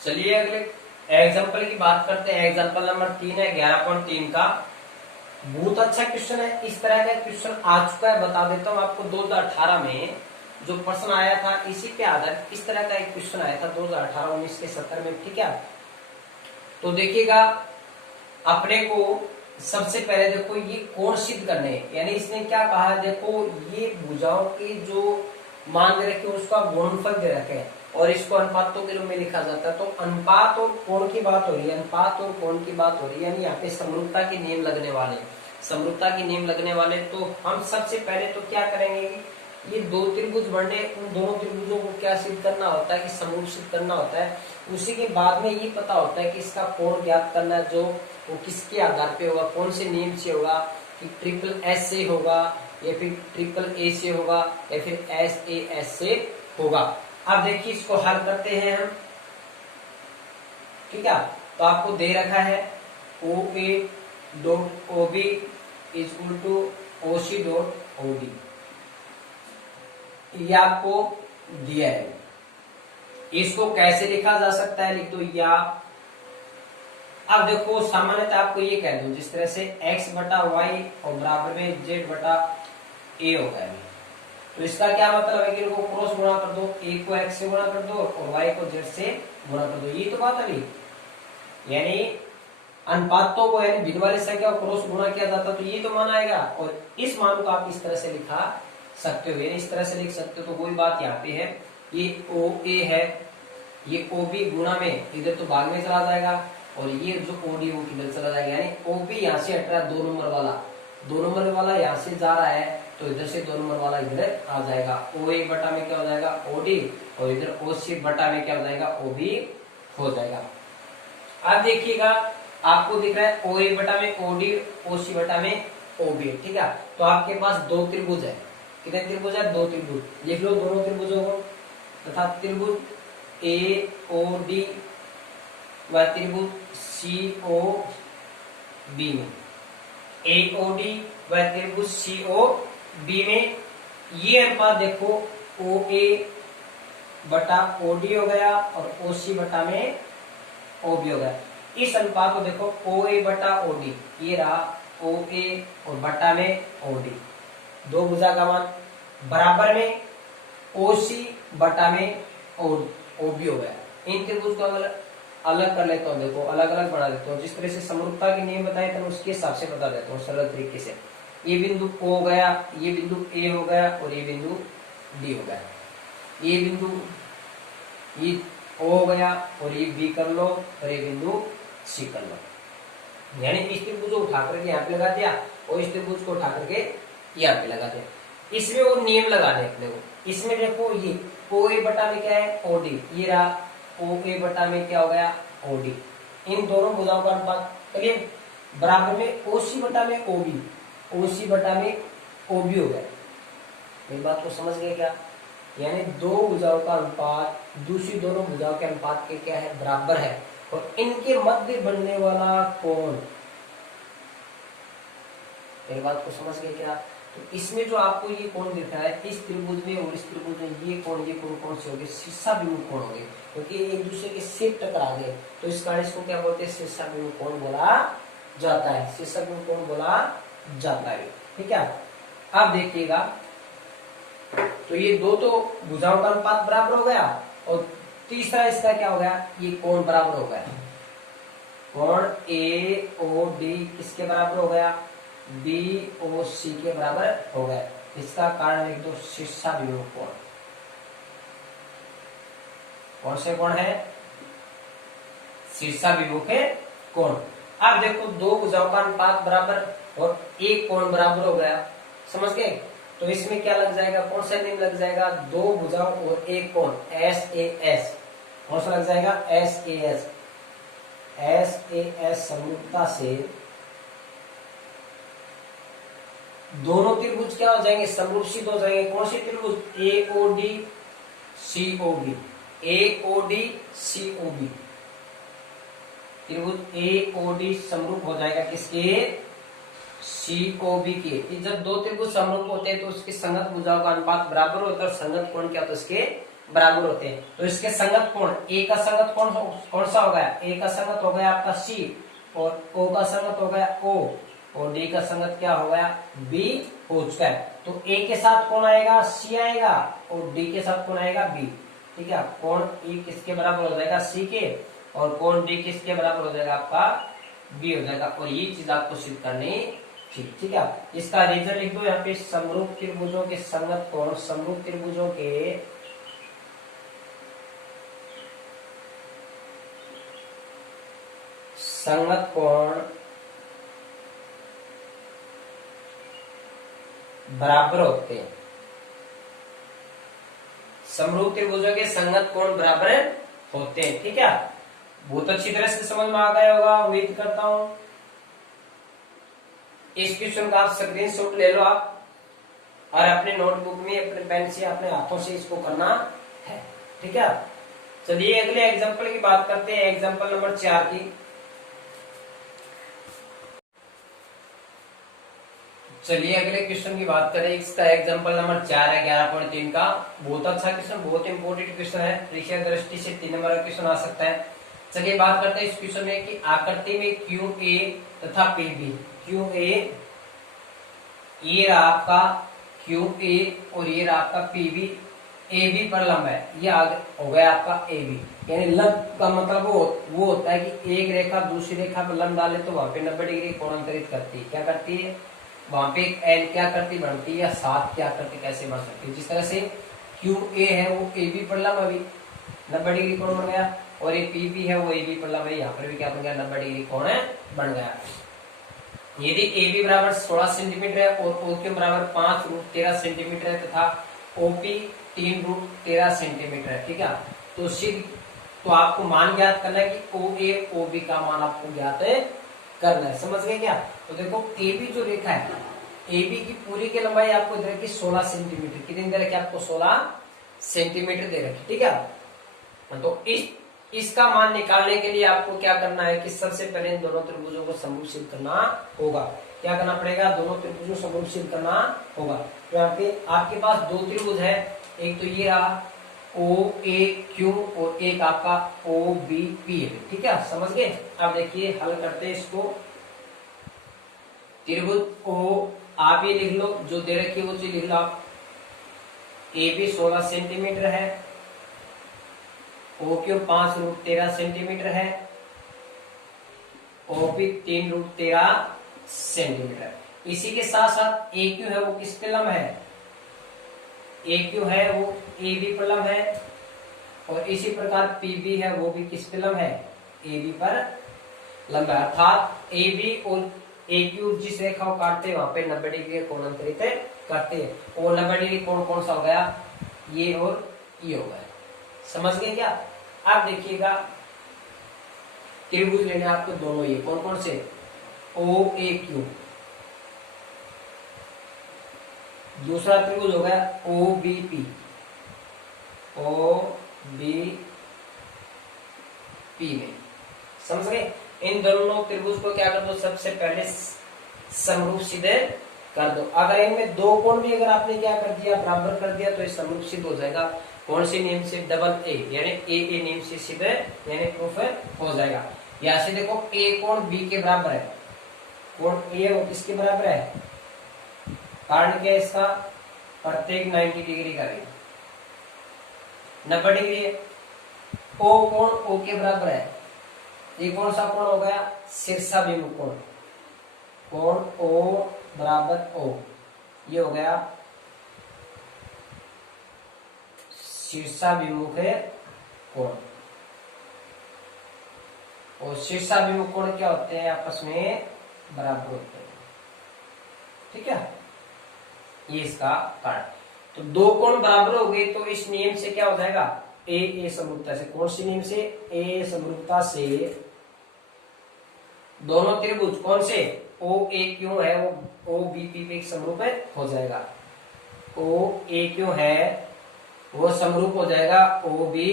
चलिए अगले एग्जाम्पल की बात करते हैं। एग्जाम्पल नंबर 3 है 11.3 का। बहुत अच्छा क्वेश्चन है। इस तरह का क्वेश्चन आ चुका है, बता देता हूँ आपको। 2018 में जो प्रश्न आया था इसी पे आधारित इस तरह का एक क्वेश्चन आया था 2018-19 के 70 में। ठीक है, तो देखिएगा अपने को सबसे पहले देखो ये कोण सिद्ध करने हैं। यानी इसने क्या कहा है, देखो ये भुजाओं के जो मान दे रखे उसका गुणनफल दे रखे हैं और इसको अनुपातों के रूप में लिखा जाता है। तो अनुपात और कोण की बात हो रही है, अनुपात और कोण की बात हो रही है, यानी यहाँ पे समरूपता के नियम लगने वाले, समरूपता के नियम लगने वाले। तो हम सबसे पहले तो क्या करेंगे, ये दो त्रिभुज बनने, उन दोनों त्रिभुजों को क्या सिद्ध करना होता है कि समरूप सिद्ध करना होता है। उसी के बाद में ये पता होता है कि इसका कोण ज्ञात करना जो वो किसके आधार पे होगा, कौन से नियम से होगा, कि ट्रिपल एस से होगा या फिर ट्रिपल ए से होगा या फिर एस ए एस से होगा। अब देखिए इसको हल करते हैं हम। ठीक है, तो आपको दे रखा है O A dot O B is equal to O C dot O D, ये आपको दिया है। इसको कैसे लिखा जा सकता है, लिख दो या। अब देखो सामान्यतः आपको ये कह दूं, जिस तरह से x बटा वाई और बराबर में z बटा a होगा है। तो इसका क्या मतलब है कि इनको क्रॉस गुणा कर दो, a को x से गुणा कर दो और y को z से गुणा कर दो। ये तो बात अभी, यानी अनुपातों को यानी भिन्न वाली संख्या को क्रॉस गुणा किया जाता तो ये तो मान आएगा। और इस मान को आप इस तरह से लिखा सकते हो, यानी इस तरह से लिख सकते हो। तो वही बात यहाँ पे है, ये ओ ए है, ये ओ बी गुणा में इधर तो भाग में चला जाएगा और ये जो ओडी वो किधर चला जाएगा, यानी ओबी यहाँ से हट रहा है, 2 नंबर वाला, 2 नंबर वाला यहाँ से जा रहा है तो इधर से 2 नंबर वाला इधर आ जाएगा। ओ एक बटा में क्या हो जाएगा ओडी और इधर ओ सी बटा में क्या हो जाएगा ओबी हो जाएगा। अब देखिएगा आपको दिख रहा है ओ ए बटा में ओडी, ओ सी बटा में ओबी। ठीक है, तो आपके पास दो त्रिभुज है। कितने त्रिभुज है, 2 त्रिभुज। लिख लो दोनों त्रिभुजों को तथा त्रिभुज ए ओ डी व त्रिभुज सी ओ बी में, ए ओ डी व त्रिभुज सी ओ बी में ये अनुपात देखो ओ ए बटा ओ डी हो गया और ओ सी बटा में ओ बी हो गया। इस अनुपात को देखो ओ ए बटा ओ डी, ये रहा ओ ए और बटा में ओ डी, दो भुजा का मान बराबर में ओ सी बटा में ओ बी हो गया। इन त्रिभुज को अलग कर लेता हूँ, देखो अलग अलग बना देता हूँ। जिस तरह से समरूपता के नियम बताए थे उसके हिसाब से बता देता हूँ सरल तरीके से। ये बिंदु O हो गया, ये बिंदु A हो गया और ये बिंदु D हो गया। ये बिंदु ये O हो गया और ये B कर लो और ये बिंदु C कर लो। यानी इस त्रिभुज को उठा करके यहाँ पे लगा दिया और इस त्रिभुज को उठा करके यहाँ पे लगा दिया। इसमें वो नियम लगा दे अपने को। इसमें देखो ये OA बटा में क्या है OD, ये रहा OA बटा में क्या हो गया OD। इन दोनों भुजाओं का अनुपात करीब बराबर में OC बटा में OB, OC बटा में OB हो गया। मेरी बात को समझ गए क्या, यानी दो भुजाओं का अनुपात दूसरी दोनों भुजाओं के अनुपात के क्या है बराबर है और इनके मध्य बनने वाला कोण, मेरी बात को समझ गए क्या। तो इसमें जो आपको ये कोण दिख रहा है इस त्रिभुज में और इस त्रिभुज में ये कोण कौन से होंगे, शीर्षाभिमुख कोण होंगे, क्योंकि एक दूसरे के सिर टकरा गए। तो इस कारण इसको क्या बोलते हैं शीर्षाभिमुख कोण बोला जाता है, शीर्षाभिमुख कोण बोला जाता है। ठीक है, अब देखिएगा तो ये दो तो भुजाओं का अनुपात बराबर हो गया और तीसरा इसका क्या हो गया, ये कोण बराबर हो गया। कोण ए ओ डी किसके बराबर हो गया, बी ओ सी के बराबर हो गया। इसका कारण लिख दो शीर्षाभिमुख कोण। कौन से कोण है, शीर्षाभिमुख कोण। अब देखो दो भुजाओं का अनुपात बराबर और एक कोण बराबर हो गया, समझ गए। तो इसमें क्या लग जाएगा, कौन सा नियम लग जाएगा, दो भुजाओं और एक कोण एस ए एस। कौन सा लग जाएगा S A S. S A S समरूपता से दोनों त्रिभुज क्या हो जाएंगे, समरूप सिद्ध हो जाएंगे। कौन से त्रिभुज, A O D C O B, A O D C O B. त्रिभुज ए ओ डी समरूप हो जाएगा किसके, सी ओ बी के। जब दो त्रिभुज समरूप होते हैं तो उसके संगत भुजाओं का अनुपात बराबर होता है और संगत कोण क्या होता है उसके बराबर होते हैं। तो इसके संगत कोण, ए का संगत कोण कौन सा हो गया, ए का संगत हो गया आपका सी, और ओ का संगत हो गया ओ, और डी का संगत क्या हो गया, बी हो चुका है। तो ए के साथ कौन आएगा, सी आएगा, और डी के साथ कौन आएगा, बी। ठीक है, कोण ई किसके बराबर हो जाएगा, सी के, और कोण डी किसके बराबर हो जाएगा, आपका बी हो जाएगा। और ये चीज आपको सिद्ध करनी थी। ठीक है, इसका रीजन लिख दो यहाँ पे, समरूप त्रिभुजों के संगत कोण, समरूप त्रिभुजों के संगत कोण बराबर होते हैं। समरूप त्रिभुजों के संगत कोण बराबर होते हैं। ठीक है, बहुत अच्छी तरह से समझ में आ गया होगा, उम्मीद करता हूं। इस क्वेश्चन का आप स्क्रीनशॉट ले लो आप, और अपने नोटबुक में अपने पेन से अपने हाथों से इसको करना है। ठीक है, चलिए अगले एग्जांपल की बात करते हैं, एग्जांपल नंबर 4 की। चलिए अगले क्वेश्चन की बात करें, इसका एग्जांपल नंबर 4 है 11.3 का। बहुत अच्छा क्वेश्चन, बहुत इंपोर्टेंट क्वेश्चन है, परीक्षा दृष्टि से 3 नंबर का क्वेश्चन आ सकता है। चलिए बात करते हैं इस क्वेश्चन में कि आकृति में क्यू ए तथा पी बी, क्यू ए, ये रहा आपका क्यू ए और ये रहा आपका पी बी, ए बी पर लंब है, ये आगे हो गया आपका ए बी। यानी लंब का मतलब वो होता है कि एक रेखा दूसरी रेखा पर लंब डाले तो वहां पे 90 डिग्री कोणांतरित करती है। क्या करती है, वहां पे एक एल क्या करती बढ़ती है, या 7 क्या करती, कैसे बढ़ सकती है। जिस तरह से क्यू ए है वो ए बी पर लंब, अभी 90 डिग्री कोण बन गया, और ये पी बी है वो ए बी पर लंब है, यहाँ पर भी क्या बन गया, 90 डिग्री कोण बन गया। यदि ए बी बराबर 16 सेंटीमीटर है और ओ क्यू बराबर 5√13 सेंटीमीटर है तथा ओपी 3√13 सेंटीमीटर है। ठीक है, तो सिद्ध, तो आपको मान ज्ञात करना है कि ओ ए ओ बी का मान आपको ज्ञात करना है। समझ गए क्या। तो देखो ए बी जो रेखा है, ए बी की पूरी की लंबाई आपको दे रखी 16 सेंटीमीटर, कितनी दे रखी आपको, 16 सेंटीमीटर दे रखी। ठीक है, तो इसका मान निकालने के लिए आपको क्या करना है कि सबसे पहले इन दोनों त्रिभुजों को समरूपशील करना होगा। क्या करना पड़ेगा, दोनों त्रिभुजों को समरूपशील करना होगा। तो यहाँ पे आपके पास दो त्रिभुज है, एक तो ये रहा ओ ए क्यू और एक आपका ओ बी पी है। ठीक है, समझ गए। अब देखिए हल करते हैं इसको। त्रिभुज ओ, आप ये लिख लो, जो दे रखी है वो चीज लिख लो आप। ए बी 16 सेंटीमीटर है, ओ क्यू 5√13 सेंटीमीटर है, ओ पी 3√13 सेंटीमीटर। इसी के साथ साथ ए क्यू है वो किस पे लंब है, ए क्यू है वो ए बी पर लंब है, और इसी प्रकार पी बी है वो भी किस पे लंब है, ए बी पर लंब है। अर्थात ए बी और ए क्यू जिस रेखा को काटते हैं वहां पे 90 डिग्री कोणांतरित करते हैं। और 90 डिग्री कोण कौन सा हो गया, ये और ये हो गया। समझ गए क्या। आप देखिएगा त्रिभुज लेने आपको दोनों, ये कौन कौन से, ओ ए क्यू, दूसरा त्रिभुज हो गया O B P, O B P में। समझ गए। इन दोनों त्रिभुज को क्या कर दो, सबसे पहले समरूप सीधे कर दो। अगर इनमें दो कोण भी अगर आपने क्या कर दिया, बराबर कर दिया, तो ये समरूप सिद्ध हो जाएगा। कौन सी नियम से, डबल ए, यानी ए नियम से सीधे यानी प्रूफ हो जाएगा। यहाँ से देखो ए कोण बी के बराबर है, कोण ए और किसके बराबर है, कारण क्या है इसका, प्रत्येक 90 डिग्री करेगा, 90 डिग्री है। ओ कोण ओ के बराबर है, ये कौन सा कोण हो गया, शीर्षाभिमुख कोण, कोण ओ बराबर ओ, ये हो गया शीर्षाभिमुख कोण। और शीर्षाभिमुख कोण क्या होते हैं, आपस में बराबर होते हैं। ठीक है, ये इसका कारण। तो दो कोण बराबर हो गए तो इस नियम से क्या हो जाएगा, ए समरूपता से, कौन सी नियम से, ए समरूपता से दोनों त्रिभुज कौन से, ओ ए क्यू है वो ओ बी पी पे समरूप हो जाएगा। ओ ए क्यू है वो समरूप हो जाएगा ओ बी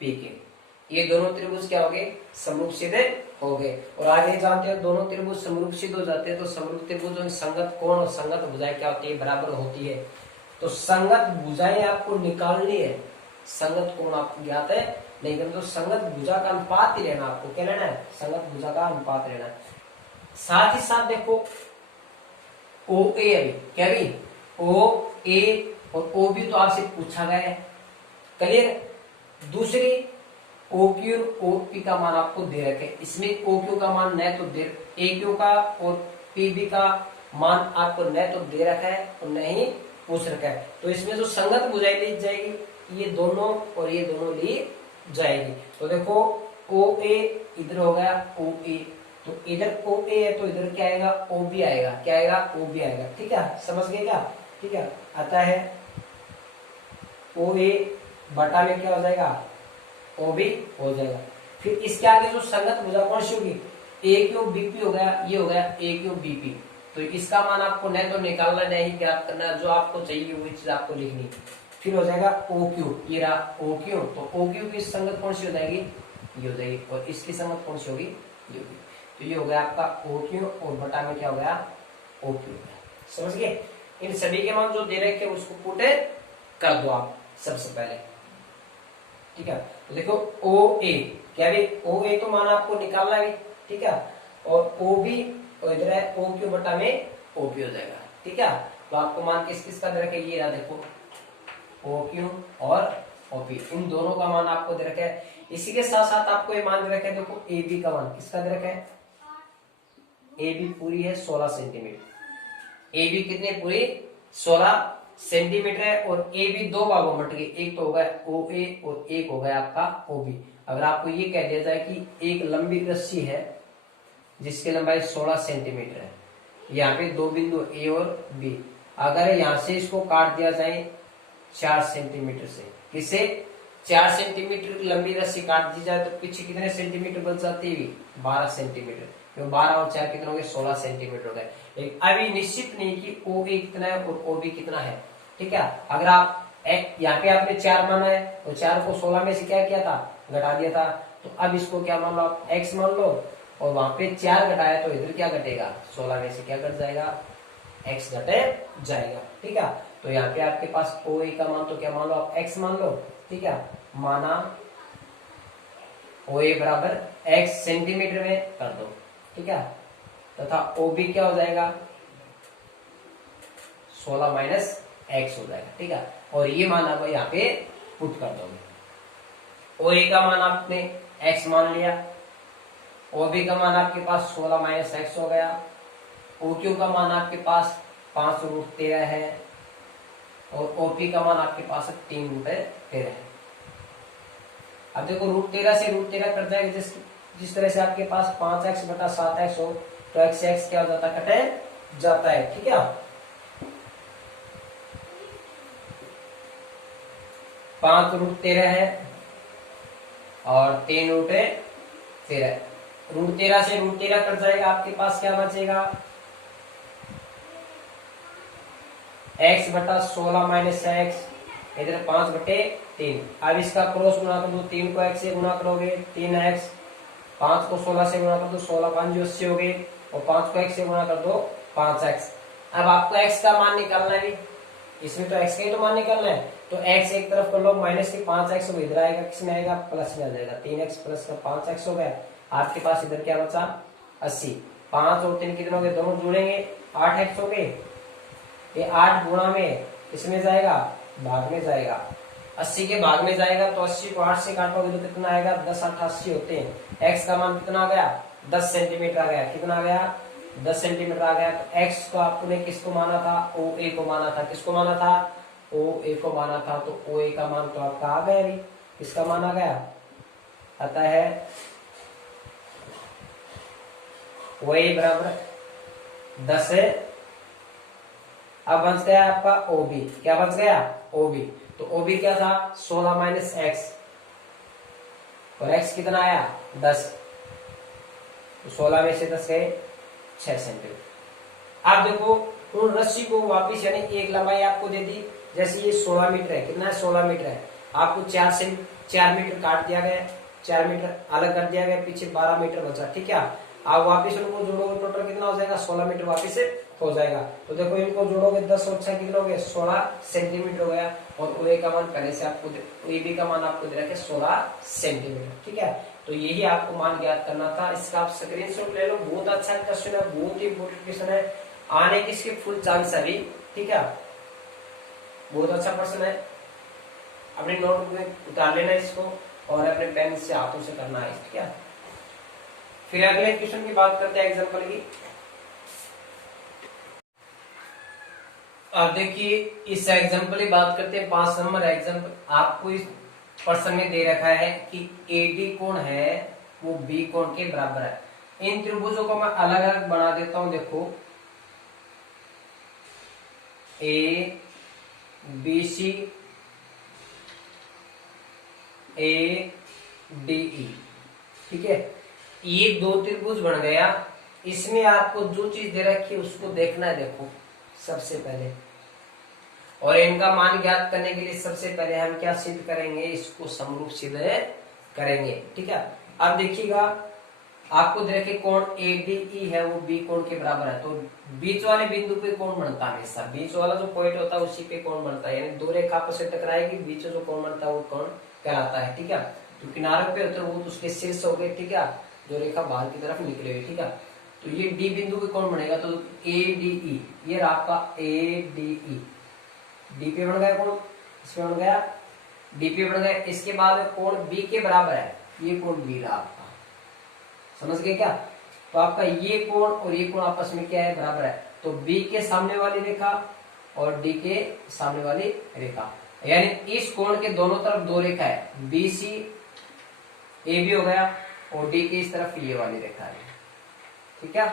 पी के। ये दोनों त्रिभुज क्या हो गए, समरूप सीधे हो गए। और आगे जानते हैं दोनों त्रिभुज समरूप सिद्ध हो जाते हैं तो समरूप त्रिभुजों की संगत कोण और संगत भुजाएं क्या होती है, बराबर होती है। तो संगत भुजाएं आपको निकालनी है, संगत कोण आपको ज्ञात है नहीं करना, तो संगत भुजा का अनुपात ही लेना आपको, क्या लेना है, संगत भुजा का अनुपात लेना है। साथ ही साथ देखो ओ ए, अभी क्या भी ओ ए और ओ बी तो आपसे पूछा गया है, क्लियर। दूसरी ओ क्यू और ओ पी का मान आपको दे रखे, इसमें ओ क्यू का मान न तो दे, ए क्यू का और पी बी का मान आपको न तो दे रखा है और न ही पूछ रखा है, तो इसमें जो संगत भुजाएं ली जाएगी ये दोनों और ये दोनों ली जाएगी। तो देखो ओ ए इधर हो गया ओ ए, तो इधर ओ ए है तो इधर क्या आएगा, ओ बी आएगा, क्या आएगा, ओ बी आएगा, ठीक है, समझ गए क्या, ठीक है। आता है ओ ए बटा में क्या हो जाएगा, ओ बी हो जाएगा। फिर इसके आगे जो संगत भुजा कौन सी होगी, ए क्यू बीपी हो गया, ये हो गया ए क्यू बीपी, तो इसका मान आपको न तो निकालना न ही ज्ञात करना, जो आपको चाहिए वही चीज आपको लिखनी। फिर हो जाएगा ओ क्यू, ये रहा ओ क्यू, तो ओ क्यू की संगत कौन सी हो जाएगी, ये हो जाएगी, और इसकी संगत कौन सी होगी, ये होगी। तो ये हो गया आपका ओ क्यू और बटा में क्या हो गया, ओ क्यू, समझ गए। इन सभी के मान जो दे रखे उसको पुट कर दो आप सबसे पहले, ठीक है। तो देखो ओ ए, क्या भी ओ ए तो मान आपको निकालना है, ठीक है, और ओ बी और इधर है ओ क्यू बटा में ओ पी हो जाएगा, ठीक है। तो आपको मान किस किस का दे रखे, ये रहा देखो ओ क्यू और ओ पी, इन दोनों का मान आपको दे रखा है। इसी के साथ साथ आपको ये मान दे रखा है, देखो ए बी का मान किसका दे रखा है, ए बी पूरी है 16 सेंटीमीटर, ए बी कितने पूरी 16 सेंटीमीटर है, और ए बी दो भागों में बट गई, एक तो होगा ओ ए और एक हो गया आपका ओ बी। अगर आपको ये कह दिया जाए कि एक लंबी रस्सी है जिसकी लंबाई 16 सेंटीमीटर है, यहाँ पे दो बिंदु ए और बी, अगर यहाँ से इसको काट दिया जाए 4 सेंटीमीटर से, किसे 4 सेंटीमीटर लंबी रस्सी काट दी जाए तो पीछे कितने सेंटीमीटर बच जाते हैं, 12 सेंटीमीटर, तो 12 और 4 कितने हो गए, 16 सेंटीमीटर हो गए। अभी निश्चित नहीं कि ओ ए कितना है और ओ बी कितना है, ठीक है। अगर आप यहाँ पे आपने 4 माना है और 4 को 16 में से क्या किया था, घटा दिया था, तो अब इसको क्या मान लो आप, x मान लो, और वहां पे 4 घटाया तो इधर क्या घटेगा, 16 में से क्या घट जाएगा, x घटे जाएगा, ठीक है। तो यहाँ पे आपके पास ओ ए का मान तो क्या मान लो आप, x मान लो, ठीक है, माना ओ ए बराबर x सेंटीमीटर में कर दो, ठीक है, तथा ओ बी क्या हो जाएगा 16 माइनस x हो जाएगा, ठीक है, और ये मान आप यहाँ पे पुट कर दोगे। ओ ए का मान आपने x मान लिया, ओ बी का मान आपके पास 16 माइनस एक्स हो गया, ओ क्यू का मान आपके पास 5√13 है, और ओ पी का मान आपके पास 3√13 है। अब देखो √13 से √13 कट जाएगा, जिस तरह से आपके पास 5x बटा 7x हो तो x क्या हो जाता है, कटे जाता है, ठीक है। 5√13 है और 3√13, √13 से √13 कट जाएगा, आपके पास क्या बचेगा, x बटा 16 माइनस एक्स, इधर 5/3। अब इसका क्रॉस गुणा कर दो, 3 को x से गुणा करोगे 3x, 5 को 16 से गुणा कर दो 16 5 80 हो गए, और 5 को x से गुणा कर दो 5x। अब आपको x का मान निकालना है, इसमें तो x का ही तो मान निकालना है, तो x एक तरफ कर लो, माइनस के 5x इधर आएगा, किसमें आएगा, प्लस में आ जाएगा, 3x प्लस का 5x हो गया। आपके पास इधर क्या बचा 80, 5 और 3 कितने हो गए, दोनों जुड़ेंगे 8x हो गए, ये 8 गुणा में इसमें जाएगा, भाग में जाएगा, 80 के भाग में जाएगा, तो 80 को 8 से काटोगे तो कितना आएगा, 10 8 80 होते हैं। x का मान कितना आ गया, 10 सेंटीमीटर आ गया, कितना आ गया, 10 सेंटीमीटर आ गया। तो x को आपने किसको माना था, ओ ए को माना था, किसको माना था, ओ ए को माना था, तो ओ ए का मान तो आपका आ गया, भी किसका मान आ गया, आता है ओ ए बराबर 10 है। अब बच गया आपका ओ बी, क्या बच गया, ओ बी, तो ओ बी क्या था 16 माइनस एक्स, और x कितना आया 10, तो 16 में से 10 गए 6 सेंटीमीटर। आप देखो उन रस्सी को वापिस यानी एक लंबाई आपको दे दी, जैसे ये 16 मीटर है, कितना है 16 मीटर है, आपको 4 मीटर काट दिया गया, 4 मीटर अलग कर दिया गया, पीछे 12 मीटर बचा, ठीक है। आप वापिस उनको जोड़ोगे टोटल कितना हो जाएगा 16 मीटर वापिस से हो जाएगा। तो देखो इनको जोड़ोगे 10 और 6 कितना हो गया 16 सेंटीमीटर हो गया। और ओ ए का मान पहले से आपको ए बी का मान आपको दे रखा है 16 सेंटीमीटर। ठीक है, तो यही आपको मान ज्ञात करना था। इसका आप स्क्रीनशॉट ले लो, बहुत अच्छा क्वेश्चन है, बहुत ही इंपोर्टेंट क्वेश्चन है, आने की इसके फुल चांस है अभी। ठीक है, बहुत अच्छा प्रश्न है, अपने नोटबुक में उतार लेना इसको और अपने पेन से हाथों से करना है। ठीक है, फिर अगले क्वेश्चन की बात करते हैं एग्जांपल की। अब देखिए इस एग्जांपल की बात करते हैं, 5 नंबर एग्जांपल। आपको इस प्रश्न में दे रखा है कि एडी कोण है वो बी कोण के बराबर है। इन त्रिभुजों को मैं अलग अलग बना देता हूं। देखो A B C A D E. ठीक है, ये 2 त्रिभुज बन गया। इसमें आपको जो चीज दे रखी है उसको देखना है। देखो सबसे पहले, और इनका मान ज्ञात करने के लिए सबसे पहले हम क्या सिद्ध करेंगे, इसको समरूप सिद्ध करेंगे। ठीक है, अब देखिएगा आपको दे रखे कोण ADE है वो बी कोण के बराबर है। तो बीच वाले बिंदु पे कोण बनता है हमेशा, बीच वाला जो पॉइंट होता है उसी पे कोण बनता है, यानी 2 रेखा आपस में टकराएगी, बीच में जो कोण बनता है वो कोण कहलाता है। ठीक है, तो किनारों पे होते वो तो उसके शीर्ष हो गए। ठीक है, जो रेखा बाहर की तरफ निकले हुई। ठीक है, तो ये डी बिंदु पे कोण बनेगा, तो ADE ये आपका ADE डी पे बन गया कोण, इसमें बन गया डी पे बन गया। इसके बाद कोण बी के बराबर है, ये कोण बी रहा आपका, समझ गए क्या। तो आपका ये कोण और ये कोण आपस में क्या है, बराबर है। तो बी के सामने वाली रेखा और डी के सामने वाली रेखा, यानी इस कोण के दोनों तरफ 2 रेखा है, BC AB हो गया और डी के इस तरफ ये वाली रेखा है। ठीक है,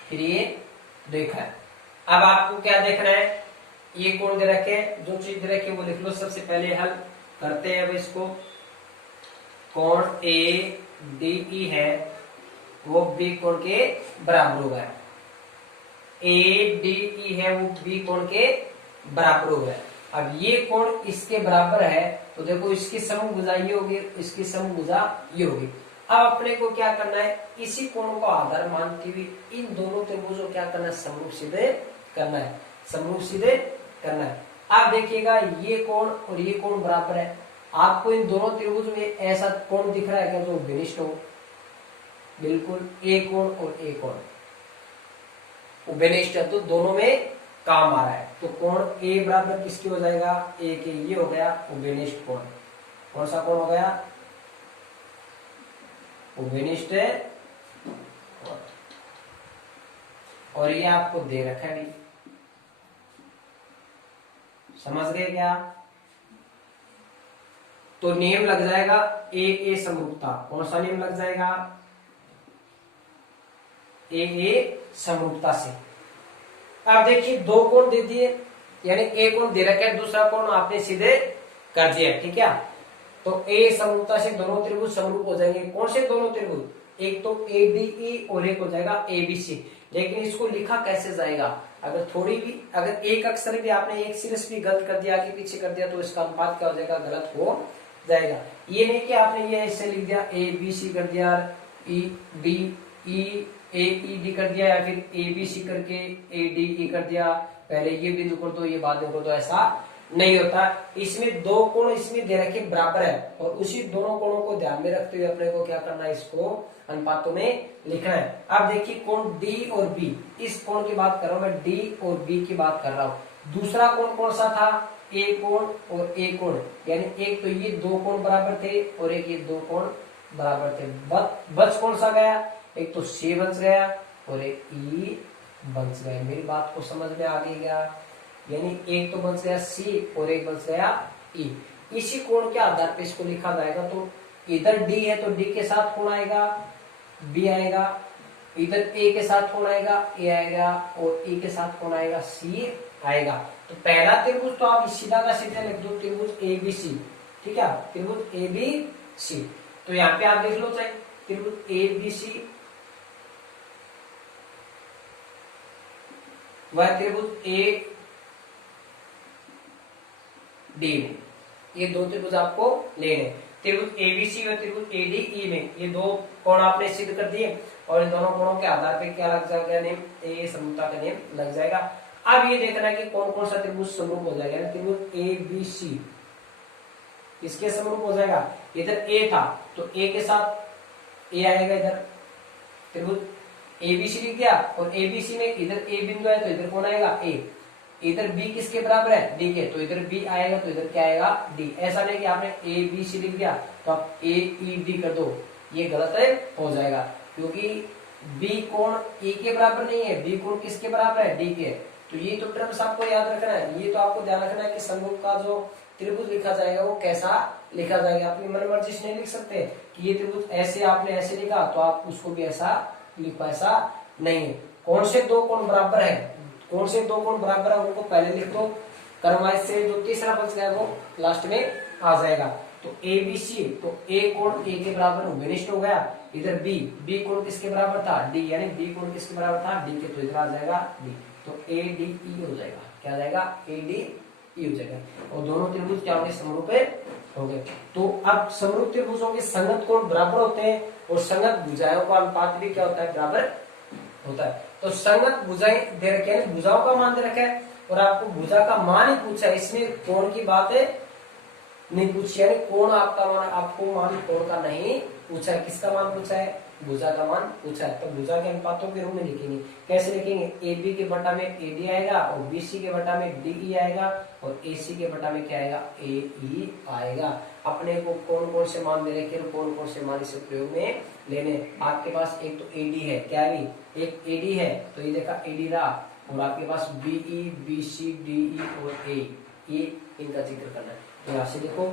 फिर ये रेखा है। अब आपको क्या देखना है, ये कोण दे रखे, जो चीज दे रखी वो लिख लो। सबसे पहले हल करते हैं अब इसको। कोण ADE है वो बी कोण के बराबर होगा, ADE है वो बी कोण के बराबर होगा। अब ये कोण इसके बराबर है, तो देखो इसकी समभुजा ये होगी, इसकी समभुजा ये होगी। अब अपने को क्या करना है, इसी कोण को आधार मानते हुए इन दोनों त्रिभुजों को क्या करना है, समरूप सिद्ध करना है, समरूप सिद्ध करना है। आप देखिएगा ये कोण और ये कोण बराबर है। आपको इन दोनों त्रिभुज में ऐसा कोण दिख रहा है क्या जो विनिष्ट हो, बिल्कुल ए कोण और ए कोण विनिष्ट है, तो दोनों में काम आ रहा है। तो कोण ए बराबर किसकी हो जाएगा, ए के, ये हो गया विनिष्ट कोण। कौन सा कोण हो गया, विनिष्ट है। और ये आपको दे रखा है, समझ गए क्या। तो नियम लग जाएगा ए समरूपता। कौन सा नियम लग जाएगा, ए समरूपता से। अब देखिए 2 कोण दे दिए, यानी एक कोण दे रखा है, दूसरा कोण आपने सीधे कर दिया। ठीक है, तो ए समरूपता से दोनों त्रिभुज समरूप हो जाएंगे। कौन से दोनों त्रिभुज, एक तो ADE और एक हो जाएगा ABC। लेकिन इसको लिखा कैसे जाएगा, अगर थोड़ी भी, अगर एक अक्षर भी आपने एक सिरस भी गलत कर दिया, आगे पीछे कर दिया, तो इसका अनुपात क्या हो जाएगा, गलत हो जाएगा। ये नहीं कि आपने ये ऐसे लिख दिया ABC कर दिया, AED कर दिया, या फिर ABC करके ADE कर दिया, पहले ये बिंदु कर दो ये बाद में कर दो, ऐसा नहीं होता। इसमें 2 कोण इसमें दे रखे बराबर है, और उसी दोनों कोणों को ध्यान में रखते हुए अपने को क्या करना है, इसको अनुपातों में लिखना है। अब देखिए कोण D और B, इस कोण की बात कर रहा हूं मैं, D और B की बात कर रहा हूं। दूसरा कोण कौन सा था, A कोण और A कोण, यानी एक तो ये 2 कोण बराबर थे और एक ये 2 कोण बराबर थे। बच कौन सा गया, एक तो C बच गया और एक E बच गया। मेरी बात को समझ में आ गया, यानी एक तो बच गया C और एक बच गया E। इसी कोण के आधार पे इसको लिखा जाएगा। तो इधर D है तो D के साथ कोण आएगा B आएगा, इधर A के साथ कोण आएगा A आएगा, और E के साथ कोण आएगा C आएगा। तो पहला त्रिभुज तो आप सीधा का सीधा लिख दो, त्रिभुज ABC। ठीक है, त्रिभुज ABC। तो यहाँ पे आप देख लो चाहे त्रिभुज ABC वह त्रिभुज AD, ये 2 त्रिभुज आपको लेने। त्रिभुज एबीसी और त्रिभुज एडीई में ये दो कोण आपने सिद्ध कर दिए और इन दोनों कोणों के आधार पे क्या लग जाएगा नेम, ए समरूपता का नेम लग जाएगा। अब ये देखना है कि कौन कौन सा त्रिभुज समरूप हो जाएगा। त्रिभुज एबीसी इसके समरूप हो जाएगा। इधर ए था तो ए के साथ ए आएगा, इधर त्रिभुज एबीसी लिख दिया और एबीसी में इधर ए बिंदु है तो इधर कौन आएगा ए। इधर बी किसके बराबर है डी के, तो इधर बी आएगा तो इधर क्या आएगा डी। ऐसा नहीं कि आपने ए बी सी लिख दिया तो आप ए ई डी कर दो, ये गलत है हो जाएगा क्योंकि बी कोण ए के बराबर नहीं है, बी कोण किसके बराबर है डी के। तो ये तो टर्म्स आपको याद रखना है, ये तो आपको ध्यान रखना है कि समरूप का जो त्रिभुज लिखा जाएगा वो कैसा लिखा जाएगा। अपनी मनमर्जी से नहीं लिख सकते कि ये त्रिभुज ऐसे आपने ऐसे लिखा तो आप उसको भी ऐसा लिखो, ऐसा नहीं है। कौन से दो कोण बराबर है, कौन से दो कोण बराबर है उनको पहले लिख दो, कर्मवाइज से जो तीसरा बच गया वो लास्ट में आ जाएगा। तो ए बी सी, तो ए कोण ए के बराबर विनिष्ट हो गया। इधर बी, बी कोण किसके बराबर था डी, यानी बी कोण किसके बराबर था डी के, तो इधर आ जाएगा डी, तो ए डी ई हो जाएगा। क्या जाएगा ए डी ई हो जाएगा और दोनों त्रिभुज क्या होंगे समरूप हो गए। तो अब समरूप त्रिभुजों के संगत कोण बराबर होते हैं और संगत भुजाओं का अनुपात भी क्या होता है बराबर होता है। तो संगत भुजाएं दे रखे हैं, भुजाओं का मान दे रखा है और आपको भुजा का मान ही पूछा है, इसमें कोण की बात है नहीं पूछी, यानी कोण आपका मान, आपको मान कोण का नहीं पूछा है। किसका मान पूछा है भुजा का मान पूछा है। तो भुजा के अनुपातों के रूप में लिखेंगे, कैसे लिखेंगे ए बी के बटा में ए डी आएगा और बी सी के बटा में डी ई आएगा और ए सी के बटा में क्या आएगा ए ई आएगा। अपने को कौन कौन से मान दे रखे हैं, कौन कौन से मान इस प्रयोग में लेने। आपके पास एक तो ए डी है, क्या है एक ए डी है तो ये देखा ए डी रहा और आपके पास B E B C D E और ए, ये इनका जिक्र करना है। तो यहाँ से देखो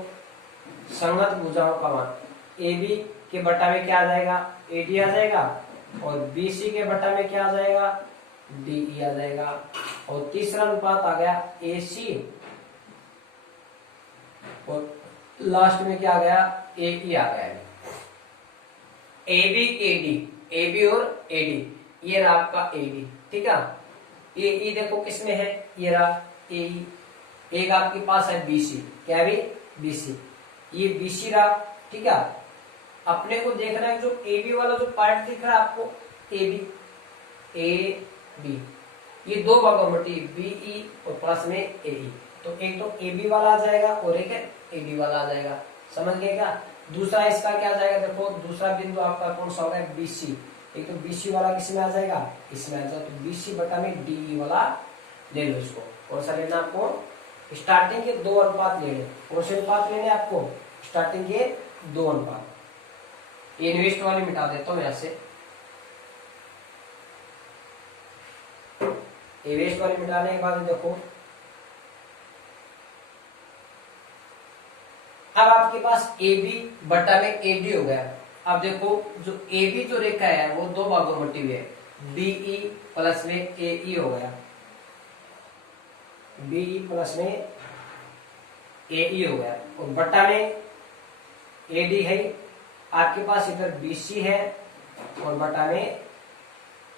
संगत भुजाओं का मान ए बी के बटा में क्या आ जाएगा ए डी आ जाएगा और बी सी के बटा में क्या आ जाएगा डी ई आ जाएगा और तीसरा अनुपात आ गया ए सी और लास्ट में क्या आ गया ए ई आ गया। A B A D, A B और ए डी, ये रहा आपका ए डी, ठीक है। ए ई देखो किसमें है, ये रहा ए ई। एक आपके पास है बी सी, क्या भी बी सी, ये बी सी रहा, ठीक है। अपने को देखना है जो ए बी वाला जो पार्ट दिख रहा है आपको ए बी, ये दो भागों में बी ई और प्लस में ए ई, तो एक तो ए बी वाला आ जाएगा और एक ए डी वाला आ जाएगा, समझ गए क्या। दूसरा इसका क्या आ जाएगा, देखो दूसरा बिंदु आपका कौन सा होगा बी सी, एक तो बी सी वाला किसमें आ जाएगा इसमें आ जाएगा, तो बी सी बटा में डी ई वाला ले लो। इसको कौन सा लेना आपको, स्टार्टिंग के दो अनुपात लेने, कौन से अनुपात लेने आपको स्टार्टिंग के दो अनुपात। ये इन्वेस्ट वाली मिटा देता हूं यहां से, इन्वेस्ट वाली मिटाने के बाद देखो अब आपके पास ए बी बटा में ए डी हो गया। अब देखो जो ए बी जो रेखा है वो दो भागों में बटी हुई है, बी ई प्लस में ए ई हो गया, बी ई प्लस में ए ई हो गया और बटा में ए डी है आपके पास, इधर बी सी है और बटा में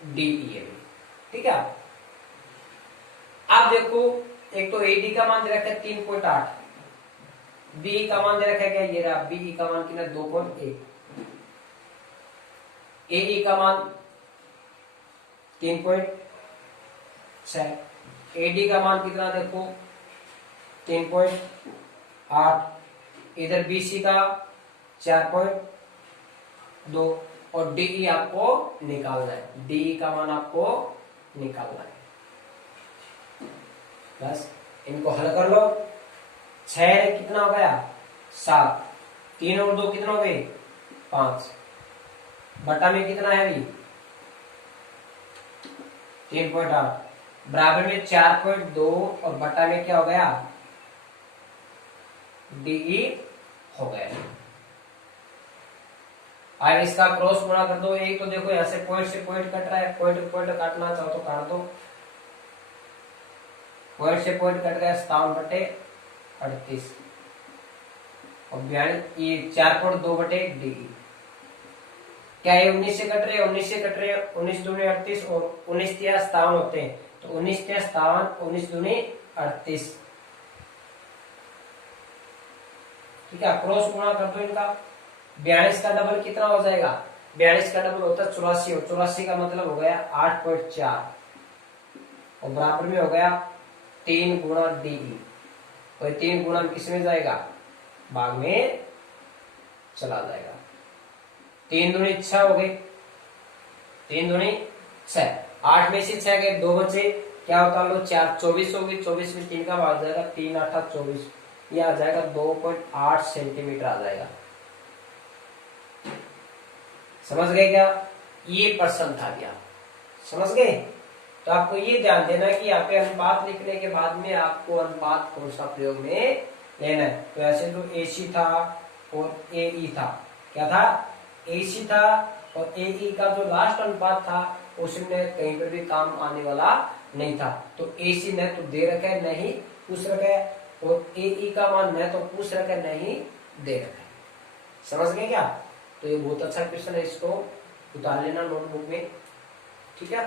डी ई है, ठीक है। अब देखो एक तो ए डी का मान दे रखा है 3.8, बी का मान दे रखा है क्या ये रहा, बी का मान कितना 2.1, ए का मान 3.6, ए डी का मान कितना देखो 3.8, इधर बी सी का 4.2 और डी आपको निकालना है, डी का मान आपको निकालना है। बस इनको हल कर लो, 6 कितना हो गया 7, 3 और 2 कितना हो गए 5, बटा में कितना है अभी 3.8, बराबर में 4.2 और बटा में क्या हो गया डी हो गया। अब इसका क्रॉस गुणा कर दो, एक तो देखो यहाँ से पॉइंट कट रहा है, पॉइंट काटना चाहो तो काट दो, पॉइंट से पॉइंट कट गया 57/38 और 42, ये 4.2 बटे डी, क्या है 19 से कट रहे हैं, 19 से कट रहे हैं, 19 दूनी 38 और 19 तिया 57 होते हैं, तो 19 तिया 57, 19 दूनी 38 ठीक है, क्रॉस गुणा कर दो इनका। 42 का डबल कितना हो जाएगा, 42 का डबल होता है 84, और 84 का मतलब हो गया 8.4, और बराबर में हो गया 3 गुणा DE, और 3 गुणा किस में जाएगा, भाग में चला जाएगा। 3 दूनी 6 हो गई, 3 दूनी 6, 8 में से 6 गए, 2 बचे, क्या होता लो 4, 24 होगी, 24 में 3 का भाग जाएगा, 3 8 24, ये आ जाएगा 2.8 सेंटीमीटर आ जाएगा। समझ गए क्या, ये प्रश्न था क्या, समझ गए। तो आपको ये ध्यान देना कि यहाँ पे अनुपात लिखने के बाद में आपको अनुपात कौन सा प्रयोग में लेना है। तो ऐसे तो AC था और AE था, क्या था, AC था, और AE का जो लास्ट अनुपात था उसमें कहीं पर भी काम आने वाला नहीं था। तो AC न तो दे रखा है नहीं पूछ रखा है, और AE का मान न तो पूछ रखा है नहीं दे रखा है। समझ गए क्या। तो ये बहुत अच्छा क्वेश्चन है, इसको उतार लेना नोटबुक में, ठीक है।